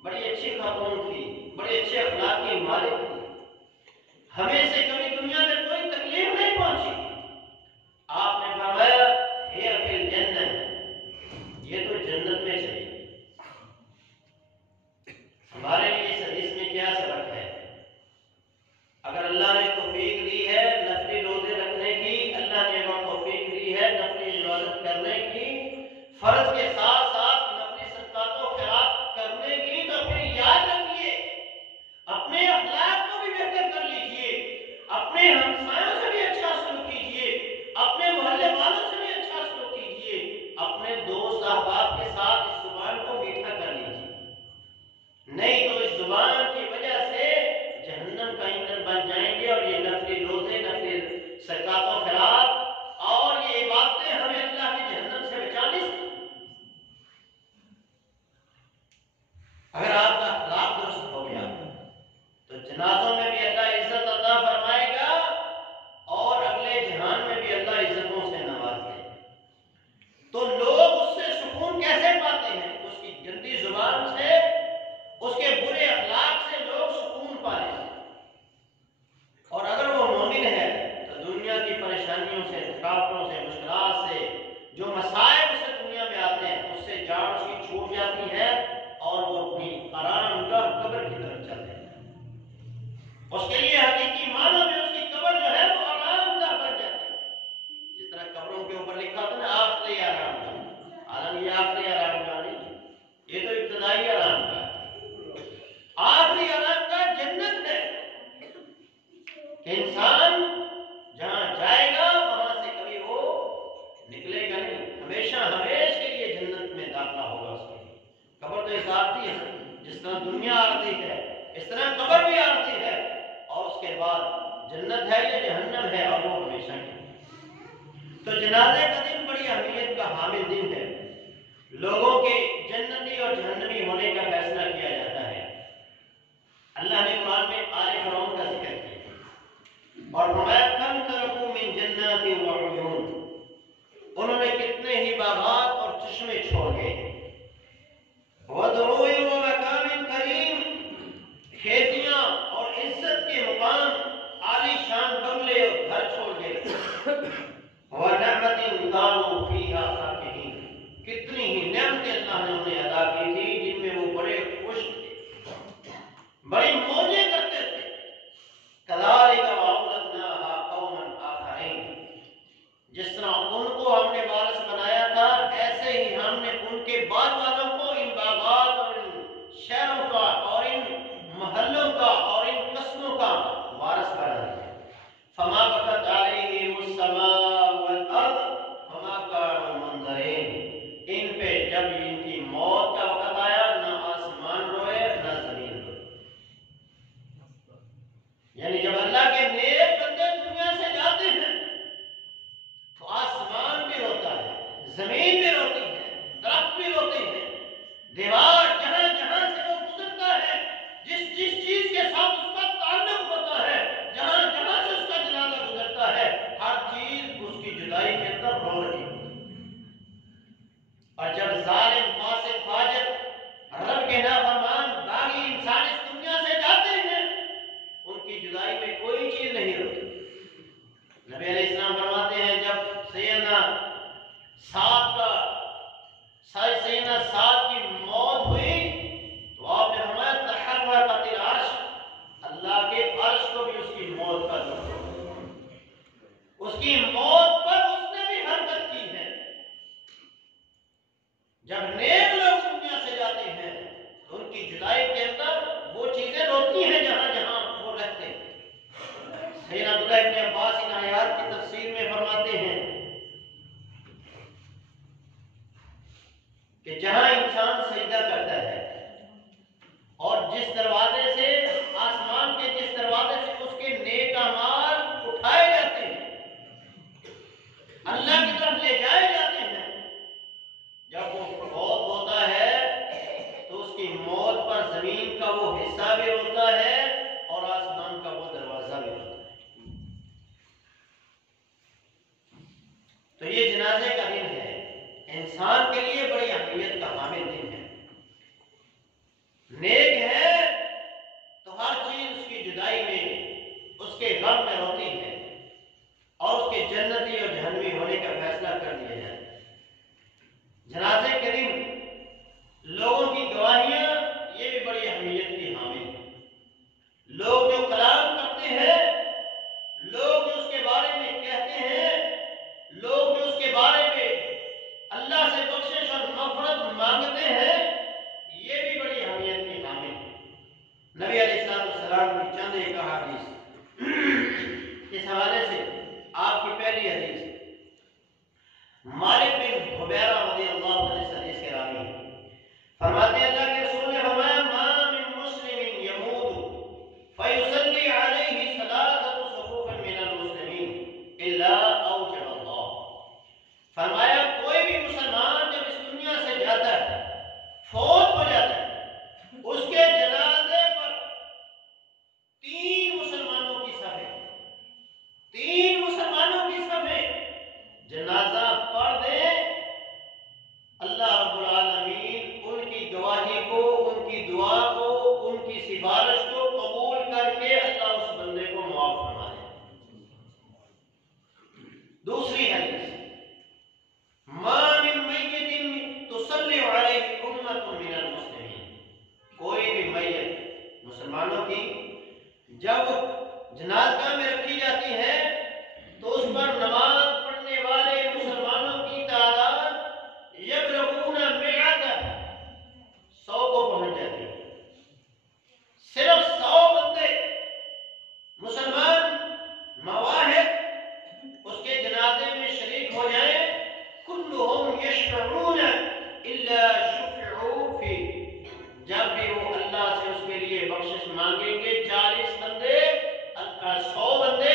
بڑی اچھی خاتون تھی، بڑے اچھے اخلاق کی مالک تھی، ہمیں سے کبھی دنیا میں کوئی تکلیف نہیں پہنچی۔ آپ نے فرمایا ہی فی الجنہ، جو جہنم ہے اور وہ ہمیشہ کی۔ تو جنازے کا دن بڑی اہمیت کا حامل دن ہے، لوگوں کے جنتی اور جہنمی ہونے کا فیصلہ کیا جاتا ہے۔ اللہ نے قرآن میں آل فرعون کا ذکر کیا اور فرمایا کم ترکوا من جنات و عیون، انہوں نے کتنے ہی باغات اور چشمے چھوڑ گئے، وَدُرُوعٍ وَمَقَامٍ کَرِیم، کھیتیاں اور عزت کے مقام، عالی شان بنگلے اور گھر چھوڑ گئے، وَنَعْمَةٍ كَانُوا فِيهَا فَاكِهِينَ، کتنی ہی نعمتیں اللہ نے انہیں ادا کی تھی جن میں وہ بڑے خوش تھے، بڑی موجیں کرتے تھے۔ كَذَلِكَ وَأَوْرَثْنَاهَا قَوْمًا آخَرِينَ، جس طرح ان کو ہم نے وارث بنایا تھا، ایسے ہی ہم نے ان کے بعد والوں کو ان باغات اور ان شہروں کا اور ان محلوں کا اور ان قصبوں کا وارث بنا دیا۔ فما بكت عليهم السماء والارض وما كانوا منظرين، ان پہ جب ان کی موت کا وقت آیا نہ آسمان روئے نہ زمین روئے۔ یعنی جب اللہ کے نیک بندے دنیا سے جاتے ہیں تو آسمان بھی روتا ہے، زمین بھی روتی ہے، درخت بھی روتے ہیں، دیوار جہاں جہاں سے وہ گزرتا ہے، جس جس چیز کے ساتھ اس کا تعلق ہوتا ہے، جہاں جہاں سے اس کا جنازہ گزرتا ہے، ہر چیز اس کی جدائی کے اندر رو رہی ہوتی ہے۔ اور جب ظالم فاسق فاجر رب کے نافرمان باغی انسان اس دنیا سے جاتے ہیں، ان کی جدائی میں کوئی چیز نہیں روتی۔ نبی علیہ السلام فرماتے ہیں جب سیدنا سعد کی موت ہوئی تو آپ نے فرمایا تحرکت العرش، اللہ کے عرش کو بھی اس کی موت کا دکھ ہوا، اس کی موت پر اس نے بھی حرکت کی ہے۔ جب نیک لوگ دنیا سے جاتے ہیں تو ان کی جدائی کے اندر وہ چیزیں روتی ہیں جہاں جہاں وہ رہتے ہیں۔ سیدنا عبداللہ ابن عباس ان آیات کی تفسیر میں فرماتے ہیں کہ جہاں انسان سجدہ کرتا ہے اور جس دروازے سے آسمان کے جس دروازے سے اس کے نیک اعمال اٹھائے جاتے ہیں، اللہ کی طرف لے جائے جاتے ہیں، جب وہ فوت ہوتا ہے تو اس کی موت پر زمین کا وہ حصہ بھی روتا ہے اور آسمان کا وہ دروازہ بھی روتا ہے۔ تو یہ جنازے کا دن ہے، انسان کے لیے بڑی اہمیت کا حامل دن ہے۔ نیک ہے تو ہر چیز اس کی جدائی میں اس کے غم میں روتی ہے اور اس کے جنتی اور جہنمی ہونے کا فیصلہ کر دیا جاتا ہے۔ جنازے کے دن لوگوں کی گواہیاں یہ بھی بڑی اہمیت کی حامل ہیں۔ لوگ جو کلام کرتے ہیں، لوگ جو اس کے بارے میں کہتے ہیں، لوگ جو اس کے بارے میں اللہ سے بخشش اور مغفرت مانگتے ہیں، یہ بھی بڑی اہمیت کی حامل ہے۔ نبی علیہ السلام کی چند ایک احادیث اس حوالے سے آپ کی پہلی حدیث مالک بن حبیرہ رضی اللہ عنہ اس حدیث کے راوی ہیں، فرماتے ہیں اللہ کے رسول نے فرمایا ما من مسلم يموت فيصلي عليه ثلاثة صفوف من المسلمين الا اوجب اللہ، فرمایا کوئی بھی مسلمان جب اس دنیا سے جاتا ہے، فوت ہو جاتا ہے، اس کے جنازے پر تین مسلمانوں کی صفیں جنازہ پڑھ دیں، اللہ رب العالمین ان کی گواہی کو، ان کی دعا کو، ان کی سفارش کو قبول کر کے اللہ اس بندے کو معاف فرما دے۔ دوسری حدیث ما من میت تصلی علیہ امت من المسلمین، کوئی بھی میت مسلمانوں کی جب جنازگاہ میں رکھی جاتی ہے تو اس پر نماز پڑھنے والے مسلمانوں کی تعداد یبلغون مئات، 100 کو پہنچ جاتی ہے۔ صرف 100 بندے مسلمان مواہب اس کے جنازے میں شریک ہو جائیں، کلہم یشفعون الا شفعوا فی، جب بھی وہ اللہ سے اس کے لیے بخشش مانگیں گے، 40 بندے 100 بندے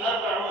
40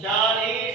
40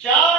4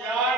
4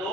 2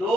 2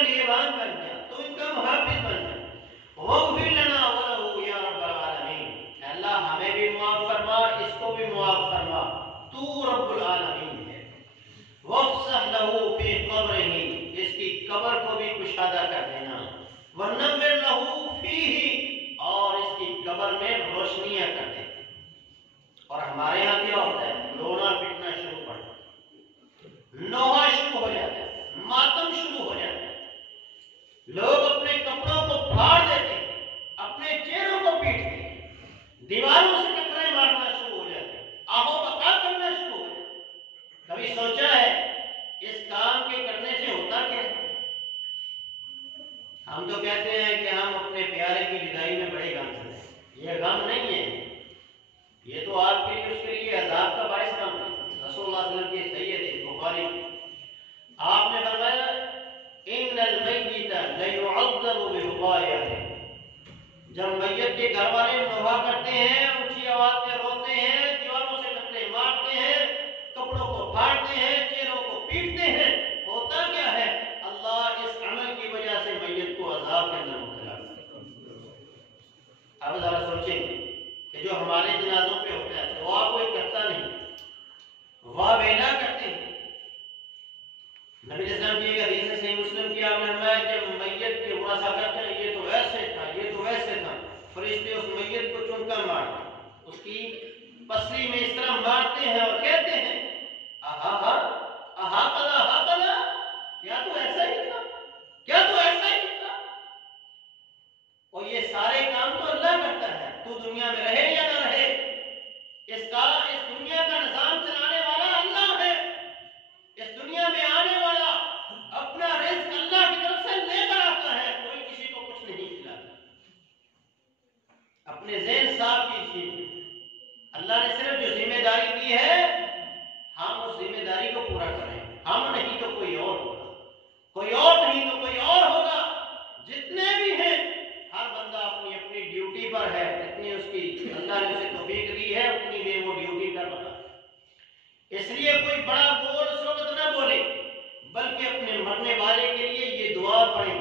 کا نگہبان بن جا، تو ان کا محافظ بن جا۔ وَاغْفِرْ لَنَا وَلَهُ يَا رَبَّ الْعَالَمِينَ، اے اللہ ہمیں بھی معاف فرما، اس کو بھی معاف فرما، تو رب العالمین ہے۔ وَافْسَحْ لَهُ فِي قَبْرِهِ، اس کی قبر کو بھی کشادہ کر دینا۔ وَنَوِّرْ لَهُ فِيهِ، اور اس کی قبر میں روشنیاں کر دے۔ اور ہمارے یہاں کیا ہوتا ہے، رونا پٹنا شروع پڑ جاتا ہے، نوحہ شروع ہو جاتا ہے، ماتم شروع ہو جاتا ہے، لوگ اپنے کپڑوں کو پھاڑ دیتے ہیں، اپنے چہروں کو پیٹتے ہیں، دیواروں سے ٹکرے مارنا شروع ہو جاتے ہیں، آہو بقا کرنا شروع ہو جاتے ہیں۔ کبھی سوچا ہے اس کام کے کرنے سے ہوتا کیا ہے؟ ہم تو کہتے ہیں کہ ہم اپنے پیارے کی جدائی میں بڑے غم سے ہیں، یہ غم نہیں ہے، یہ تو آپ کے لیے اس کے لیے عذاب کا باعث غم ہے۔ رسول اللہ صلی اللہ علیہ وسلم کی صحیح حدیث بخاری، آپ نے فرمایا ان المیت لیعذب ببقائه، جب میت کے گھر والے نوحہ کرتے ہیں، اونچی آواز میں روتے ہیں، دیواروں سے ٹکرے مارتے ہیں، کپڑوں کو پھاڑتے ہیں، چہروں کو پیٹتے ہیں، ہوتا کیا ہے؟ اللہ اس عمل کی وجہ سے میت کو عذاب کے اندر مبتلا کرتا ہے۔ اب ذرا سوچیں کہ جو ہمارے جنازوں پہ ہوتا ہے، دعا کوئی کرتا نہیں، واہ ویلا کرتے ہیں۔ نبی علیہ السلام کی ایک حدیث ہے صحیح مسلم کی، آپ نے فرمایا جب میت کے ورثہ کہتے ہیں یہ تو ایسے تھا، یہ تو ویسے تھا، فرشتے اس میت کو چونکا مارتے ہیں، اس کی پسلی میں اس طرح مارتے ہیں اور کہتے ہیں آہا ہا آہا قلا ہا قلا، کیا تو ایسا ہی تھا، کیا تو ایسا ہی تھا۔ اور یہ سارے کام تو اللہ کرتا ہے، تو دنیا میں رہے یا نہ رہے، اس دنیا کا نظام چلانے والا اللہ ہے، اس دنیا میں آنے والا اپنا رزق اللہ کی طرف سے لے کر آتا ہے، کوئی کسی کو کچھ نہیں کھلاتا۔ اپنے ذہن صاف کیجیے، اللہ نے صرف جو ذمہ داری دی ہے ہم اس ذمہ داری کو پورا کریں، ہم نہیں تو کوئی اور ہوگا، کوئی اور نہیں تو کوئی اور ہوگا۔ جتنے بھی ہیں ہر بندہ اپنی اپنی ڈیوٹی پر ہے، جتنی اس کی اللہ نے اسے توفیق دی ہے اتنی دیر وہ ڈیوٹی کر رہا ہے۔ اس لیے کوئی بڑا بول اس وقت نہ بولے، بلکہ اپنے مرنے والے کے لیے یہ دعا پڑھیں،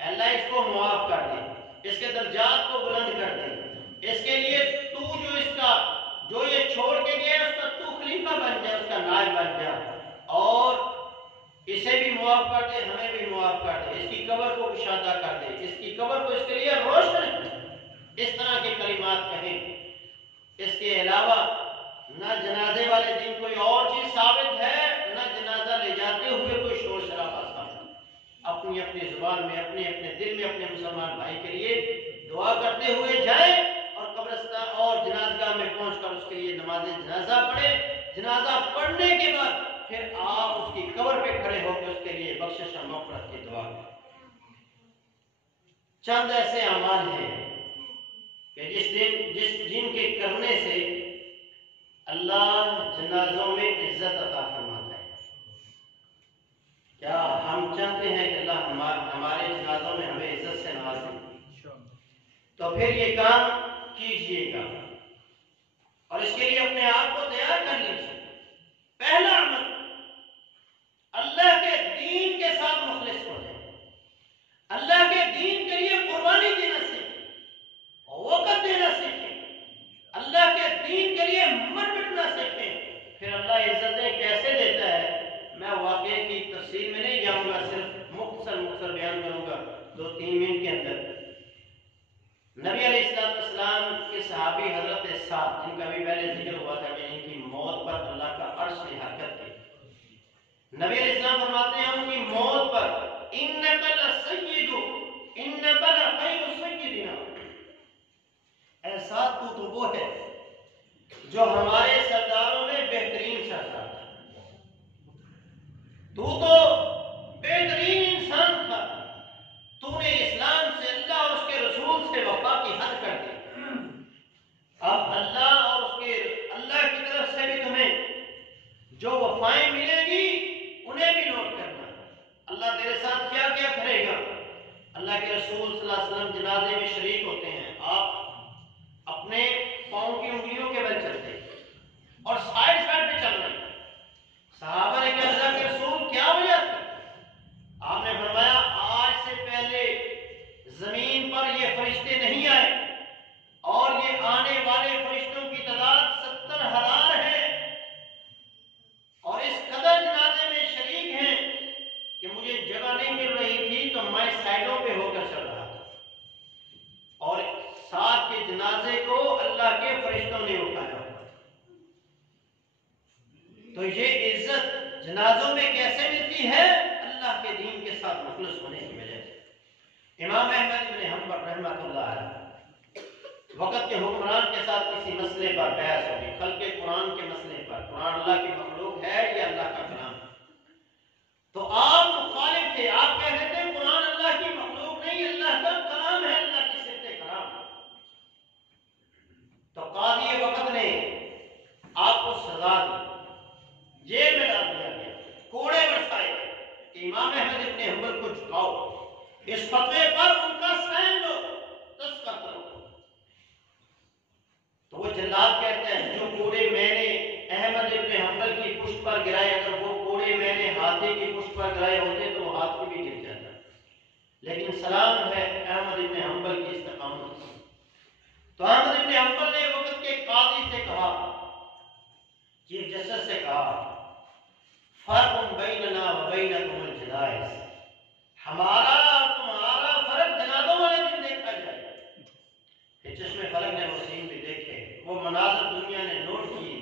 اللہ اس کو معاف کر دے، اس کے درجات کو بلند کر دے، اس کے لیے تو جو یہ چھوڑ کے گیا اس کا تو خلیفہ بن جا، اس کا نائب بن جا، اور اسے بھی معاف کر دے، ہمیں بھی معاف کر دے، اس کی قبر کو کشادہ کر دے، اس کی قبر کو اس کے لیے روشن کر، اس طرح کے کلمات کہیں۔ اس کے علاوہ نہ جنازے والے دن کوئی اور چیز ثابت ہے، نہ جنازہ لے جاتے ہوئے کوئی شور شرابہ ثابت۔ اپنی اپنی زبان میں، اپنے اپنے دل میں اپنے مسلمان بھائی کے لیے دعا کرتے ہوئے جائیں، اور قبرستان اور جنازگاہ میں پہنچ کر اس کے لیے نماز جنازہ پڑھیں۔ جنازہ پڑھنے کے بعد پھر آپ اس کی قبر پہ کھڑے ہو کے اس کے لیے بخشش اور مغفرت کی دعا کریں۔ چند ایسے اعمال ہیں کہ جن کے کرنے سے اللہ جنازوں میں عزت عطا فرماتا ہے۔ کیا ہم چاہتے ہیں کہ اللہ ہمارے جنازوں میں ہمیں عزت سے نوازے؟ تو پھر یہ کام کیجئے گا، اور اس کے لیے اپنے آپ کو تیار کر لیجیے۔ پہلا عمل، اللہ کے دین کے ساتھ مخلص ہو جائے، اللہ کے دین کے لیے قربانی دینا سیکھیں، وقت دینا سیکھیں، اللہ کے دین کے لیے مر مٹنا سیکھیں۔ پھر اللہ عزتیں کیسے دیتا ہے میں واقعے کی تفصیل میں نہیں جاؤں گا، صرف مختصر بیان کروں گا 2-3 منٹ کے اندر۔ نبی علیہ السلام کے صحابی حضرت سعد، جن کا بھی پہلے ذکر ہوا تھا کہ ان کی موت پر اللہ کا عرش نے حرکت کی، نبی علیہ السلام فرماتے ہیں ان کی موت پر انک لسید انک لخیر سیدنا، اے سعد تو وہ ہے جو ہمارے سرداروں میں بہترین سردار تھا، تو بہترین انسان تھا، تو نے اسلام سے، اللہ اور اس کے رسول سے وفا کی حد کر دی۔ اب اللہ اور اللہ کی طرف سے بھی تمہیں جو وفائیں ملیں گی انہیں بھی نوٹ کرنا۔ اللہ تیرے ساتھ کیا کیا کرے گا؟ اللہ کے رسول صلی اللہ علیہ وسلم جنازے میں شریک ہوتے ہیں، آپ اپنے پاؤں کی انگلیوں کے بل چلتے ہیں اور سائڈ پہ چل رہے ہیں۔ صحابہ نے کہا اللہ کے رسول کیا وجہ جنازوں میں کیسے ملتی ہے؟ اللہ کے دین کے ساتھ مخلص ہونے کی وجہ سے۔ امام احمد بن حنبل رحمۃ اللہ علیہ وقت کے حکمران کے ساتھ کسی مسئلے پر بحث ہوگی، خلق قرآن کے مسئلے پر، قرآن اللہ کی مخلوق ہے یا اللہ کا کلام؟ تو آپ مخالف تھے، آپ کہتے تھے قرآن اللہ کی مخلوق نہیں، اللہ کا کلام ہے، اللہ کی صفت کلام ہے۔ تو قاضی وقت نے آپ کو سزا دی، جیل میں ڈال دیا گیا، کوڑے برسائے کہ امام احمد ابن حنبل کو جھکاؤ، اس فتوے پر ان کا سائن لو، تذکرہ کرو۔ تو وہ جلاد کہتے ہیں جو کوڑے میں نے احمد ابن حنبل کی پشت پر گرائے، اگر وہ کوڑے میں نے ہاتھی کی پشت پر گرائے ہوتے تو وہ ہاتھی بھی گر جاتا، لیکن سلام ہے احمد ابن حنبل کی استقامت۔ تو احمد ابن حنبل نے وقت کے قاضی سے کہا، چیف جسٹس سے کہا، فرق بیننا و بینکم الجنائز، ہمارا اور تمہارا فرق جنازوں والے دن دیکھا جائے۔ چشم فلک نے وہ سین بھی دیکھے، وہ مناظر دنیا نے نوٹ کیے،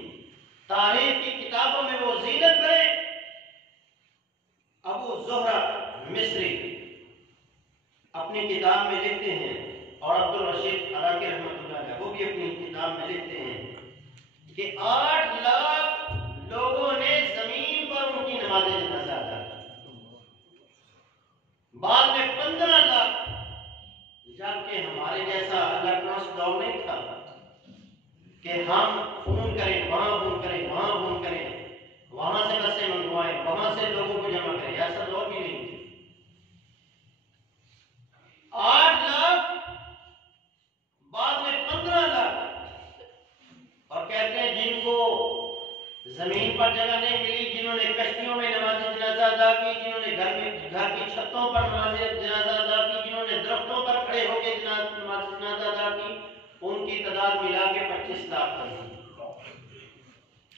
تاریخ کی کتابوں میں وہ زینت بنے۔ ابو زہرہ مصری اپنی کتاب میں لکھتے ہیں، اور عبد الرشید عراقی رحمۃ اللہ علیہ وہ بھی اپنی کتاب میں لکھتے ہیں کہ 8 لاکھ لوگوں نے زمین پر ان کی نماز جنازہ ادا کی، بعد میں 15 لاکھ، جبکہ ہمارے جیسا الیکٹرانکس دور نہیں تھا کہ ہم فون کریں، وہاں فون کریں، وہاں فون کریں، وہاں سے بسیں منگوائیں، وہاں سے لوگوں کو جمع کریں، ایسا دور بھی نہیں تھا۔ 8 لاکھ، بعد میں 15 لاکھ، اور کہتے ہیں جن کو زمین پر جگہ نہیں ملی، جنہوں نے کشتیوں میں نماز جنازہ ادا کی، جنہوں نے گھر کی چھتوں پر نماز جنازہ ادا کی، جنہوں نے درختوں پر کھڑے ہو کے نماز جنازہ ادا کی، ان کی تعداد ملا کے 25 لاکھ تھی،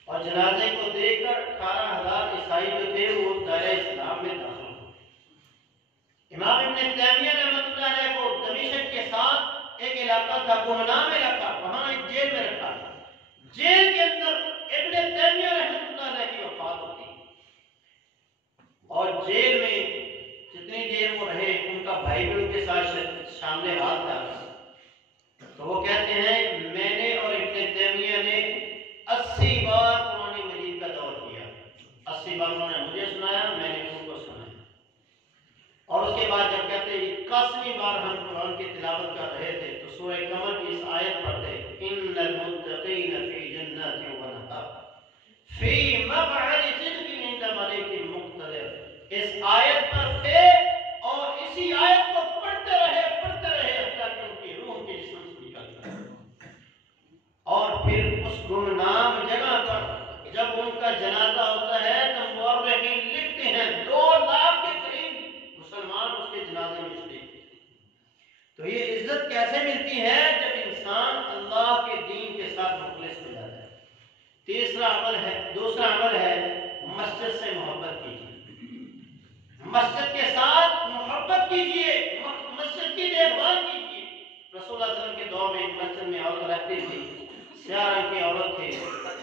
اور جنازے کو دیکھ کر 18,000 عیسائی جو تھے وہ دائرہ اسلام میں داخل ہوئے۔ امام ابن تیمیہ رحمۃ اللہ علیہ کو دمشق کے ساتھ ایک علاقہ تھا، گمنام علاقہ، وہاں ایک جیل میں رکھا، جیل کے اندر ابن تیمیہ رحمۃ اللہ علیہ کی وفات ہوتی، اور جیل میں جتنی دیر وہ رہے ان کا بھائی بھی ان کے ساتھ شامل حال تھا۔ تو وہ کہتے ہیں میں نے اور ابن تیمیہ نے 80 بار قرآن مجید کا دور کیا، 80 بار انہوں نے مجھے سنایا، میں نے ان کو سنایا، اور اس کے بعد جب کہتے ہیں 81ویں بار ہم قرآن کی تلاوت کر رہے تھے تو سورہ قمر کی اس آیت پڑھتے، ان المتقین فی جنات و نہر فی مقعد صدق عند ملیک مقتدر، اس آیت پر تھے اور اسی آیت کو پڑھتے رہے حتیٰ کہ ان کی روح کے جسم سے نکل گئی، اور پھر اس گمنام جگہ پر جب ان کا جنازہ ہوتا ہے تو مورخین لکھتے ہیں 2 لاکھ کے قریب مسلمان اس کے جنازے میں شریک تھے۔ تو یہ عزت کیسے ملتی ہے؟ جب انسان اللہ کے دین کے ساتھ مخلص ہو جاتا ہے۔ دوسرا عمل ہے مسجد سے محبت کیجیے، مسجد کے ساتھ محبت کیجیے، مسجد کی دیکھ بھال کیجیے۔ رسول اللہ صلی اللہ علیہ وسلم کے دور میں ایک مسجد میں عورت رہتی تھی، سیاہ رنگ کی عورت تھی،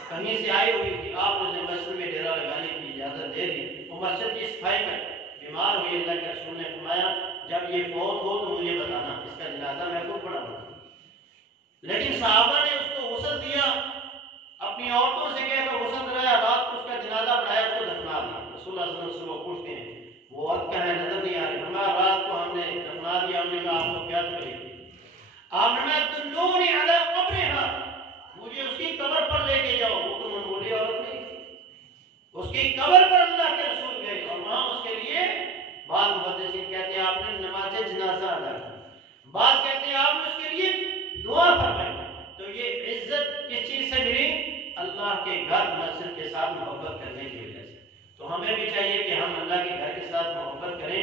کہیں سے آئی ہوئی تھی، آپ نے اسے مسجد میں ڈیرا لگانے کی اجازت دے دی، وہ مسجد کی صفائی کر بیمار ہوئی، اللہ کے رسول نے فرمایا جب یہ فوت ہو تو مجھے بتانا، اس کا جنازہ میں خود پڑھاؤں گا۔ لیکن صحابہ نے اس کو غسل دیا، اپنی عورتوں سے کہہ کر غسل دلایا، رات کو اس کا جنازہ پڑھایا، اس کو دفنا دیا۔ رسول اللہ صلی اللہ علیہ وسلم پوچھتے ہیں وہ عورت کہاں ہے، نظر نہیں آ رہی، فرمایا رات کو ہم نے دفنا دیا۔ ہم نے کہا آپ کو کیا تکلیف؟ آپ نے دلونی علی قبرہا، مجھے اس کی قبر پر لے کے جاؤ۔ وہ تو معمولی عورت نہیں تھی، اس کی قبر پر اللہ کے رسول گئے، اور وہاں اس کے لیے بعض محدثین کہتے ہیں آپ نے نماز جنازہ ادا کی، بعض کہتے ہیں آپ نے اس کے لیے دعا فرمائی۔ تو یہ عزت کس چیز سے ملی؟ اللہ کے گھر مسجد کے ساتھ محبت کرنے کی وجہ سے۔ تو ہمیں بھی چاہیے کہ ہم اللہ کے گھر کے ساتھ محبت کریں،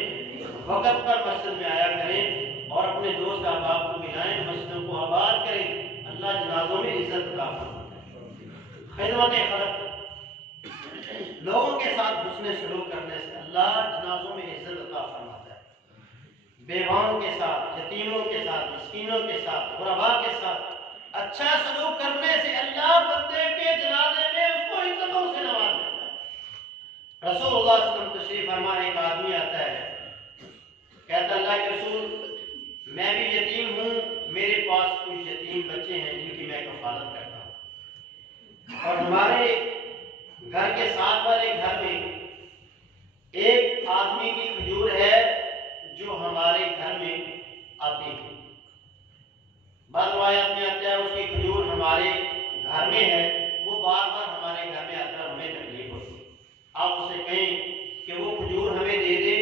وقت پر مسجد میں آیا کریں، اور اپنے دوست احباب کو ملائیں، مسجدوں کو آباد کریں۔ اللہ جنازوں میں عزت عطا فرماتا ہے۔ خدمت خلق، لوگوں کے ساتھ حسن سلوک کرنے سے اللہ جنازوں میں عزت عطا فرماتا ہے۔ بیواؤں کے ساتھ، یتیموں کے ساتھ، مسکینوں کے ساتھ، غرباء کے ساتھ اچھا سلوک کرنے سے اللہ بندے کے جنازے میں اس کو عزتوں سے نواز دیتا ہے۔ رسول اللہ صلی اللہ علیہ وسلم تشریف فرما، ایک آدمی آتا ہے، کہتا اللہ کے رسول میں بھی یتیم ہوں، میرے پاس کچھ یتیم بچے ہیں جن کی میں کفالت کرتا ہوں، اور ہمارے گھر کے ساتھ والے گھر میں ایک آدمی کی کھجور ہے جو ہمارے گھر میں آتی ہے، بعض روایات میں آتا ہے اس کی کھجور ہمارے گھر میں ہے، وہ بار بار ہمارے گھر میں آتا ہے، ہمیں تکلیف ہوتی ہے، آپ اسے کہیں کہ وہ کھجور ہمیں دے دے،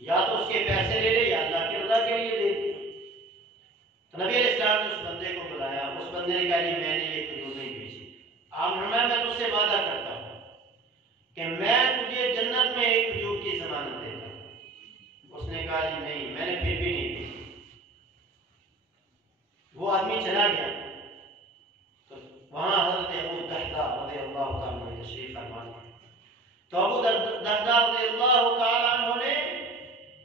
یا تو اس کے پیسے لے لے یا اللہ کی رضا کے لیے دے دے۔ تو نبی علیہ السلام نے اس بندے کو بلایا، اس بندے نے کہا جی میں نے یہ کھجور نہیں بیچی، آپ فرمایا میں تجھ سے وعدہ کرتا ہوں کہ میں تجھے جنت میں ایک کھجور کی ضمانت دیتا ہوں۔ اس نے کہا جی نہیں، میں نے پھر بھی نہیں بیچی۔ وہ آدمی چلا گیا، تو وہاں حضرت ابو دحدہ رضی اللہ تعالیٰ عنہ تشریف فرما گئے، تو ابو دحدہ رضی اللہ تعالیٰ عنہ نے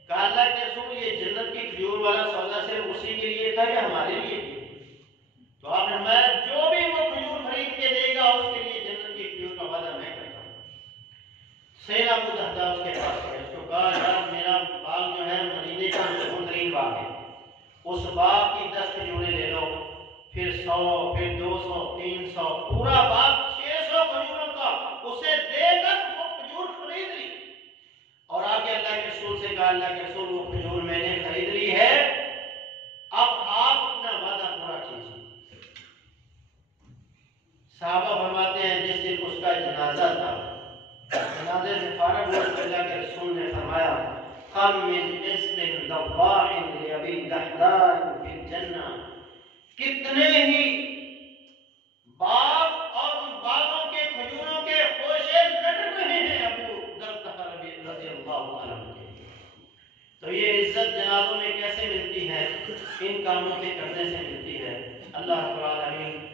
کہا اللہ کے رسول یہ جنت کی کھجور والا سودا صرف اسی کے لیے تھا یا ہمارے لیے بھی؟ تو آپ نے فرمایا جو بھی وہ کھجور خرید کے دے گا اس کے لیے جنت کی کھجور کا وعدہ میں کرتا ہوں۔ سیدنا ابو دحدہ اس کے پاس گئے، اس کو کہا یار میرا باغ جو ہے مدینے کا مشہور ترین باغ ہے، اس باغ کی 10 کھجوریں لے لو، پھر 100، پھر 200، 300، پورا باغ 600 کھجوروں کا اسے دے کر وہ کھجور خرید لی، اور آگے اللہ کے رسول سے کہا اللہ کے رسول وہ کھجور میں نے خرید لی ہے، اب آپ اپنا وعدہ پورا کیجیے۔ صحابہ فرماتے ہیں جس دن اس کا جنازہ تھا، جنازے سے فارغ ہوئے تو اللہ کے رسول نے فرمایا کم من اسم ضواع لابی دحدہ فی الجنہ، کتنے ہی باغ اور ان باغوں کے کھجوروں کے خوشے لٹک رہے ہیں ابو دحدہ رضی اللہ عنہ کے۔ تو یہ عزت جنازوں میں کیسے ملتی ہے؟ ان کاموں کے کرنے سے ملتی ہے۔ اللہ رب العالمین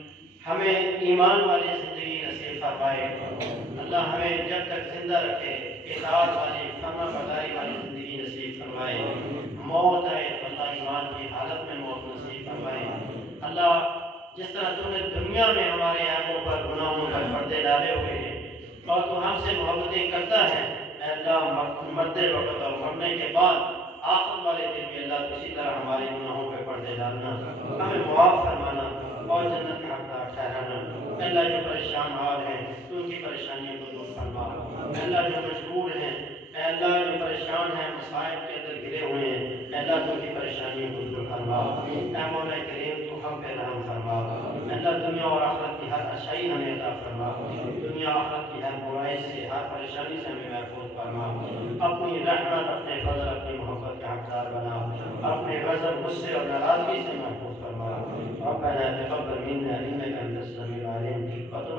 ہمیں ایمان والی زندگی نصیب فرمائے، اللہ ہمیں جب تک زندہ رکھے اطاعت والی فرما برداری والی زندگی نصیب فرمائے، موت آئے تو اللہ ایمان کی حالت میں موت نصیب فرمائے۔ اللہ جس طرح تو نے دنیا میں ہمارے عیبوں پر گناہوں پر پردے ڈالے ہوئے ہیں اور تو ہم سے محبتیں کرتا ہے، اے اللہ مرتے وقت اور مرنے کے بعد آخر والے دن میں اللہ اسی طرح ہمارے گناہوں پہ پردے ڈالنا، ہمیں معاف فرمانا اور جنت کا حقدار ٹھہرانا۔ اے اللہ جو پریشان حال ہیں تو ان کی پریشانیوں کو دور فرما، اے اللہ جو مجبور ہیں، اے اللہ جو پریشان ہیں مصائب کے اندر گرے ہوئے ہیں، اے اللہ تو ان کی پریشانیوں کو دور فرما، اے مولا کریم تو ہم پہ رحم فرما، اے اللہ دنیا اور آخرت کی ہر اچھائی ہمیں عطا فرما، دنیا آخرت کی ہر برائی سے ہر پریشانی سے ہمیں محفوظ فرما، اپنی رحمت اپنے فضل اپنی محبت کے حقدار بنا، اپنے غضب غصے اور ناراضگی سے محفوظ فرما۔ ربنا تقبل منا انك انت السميع العليم وتب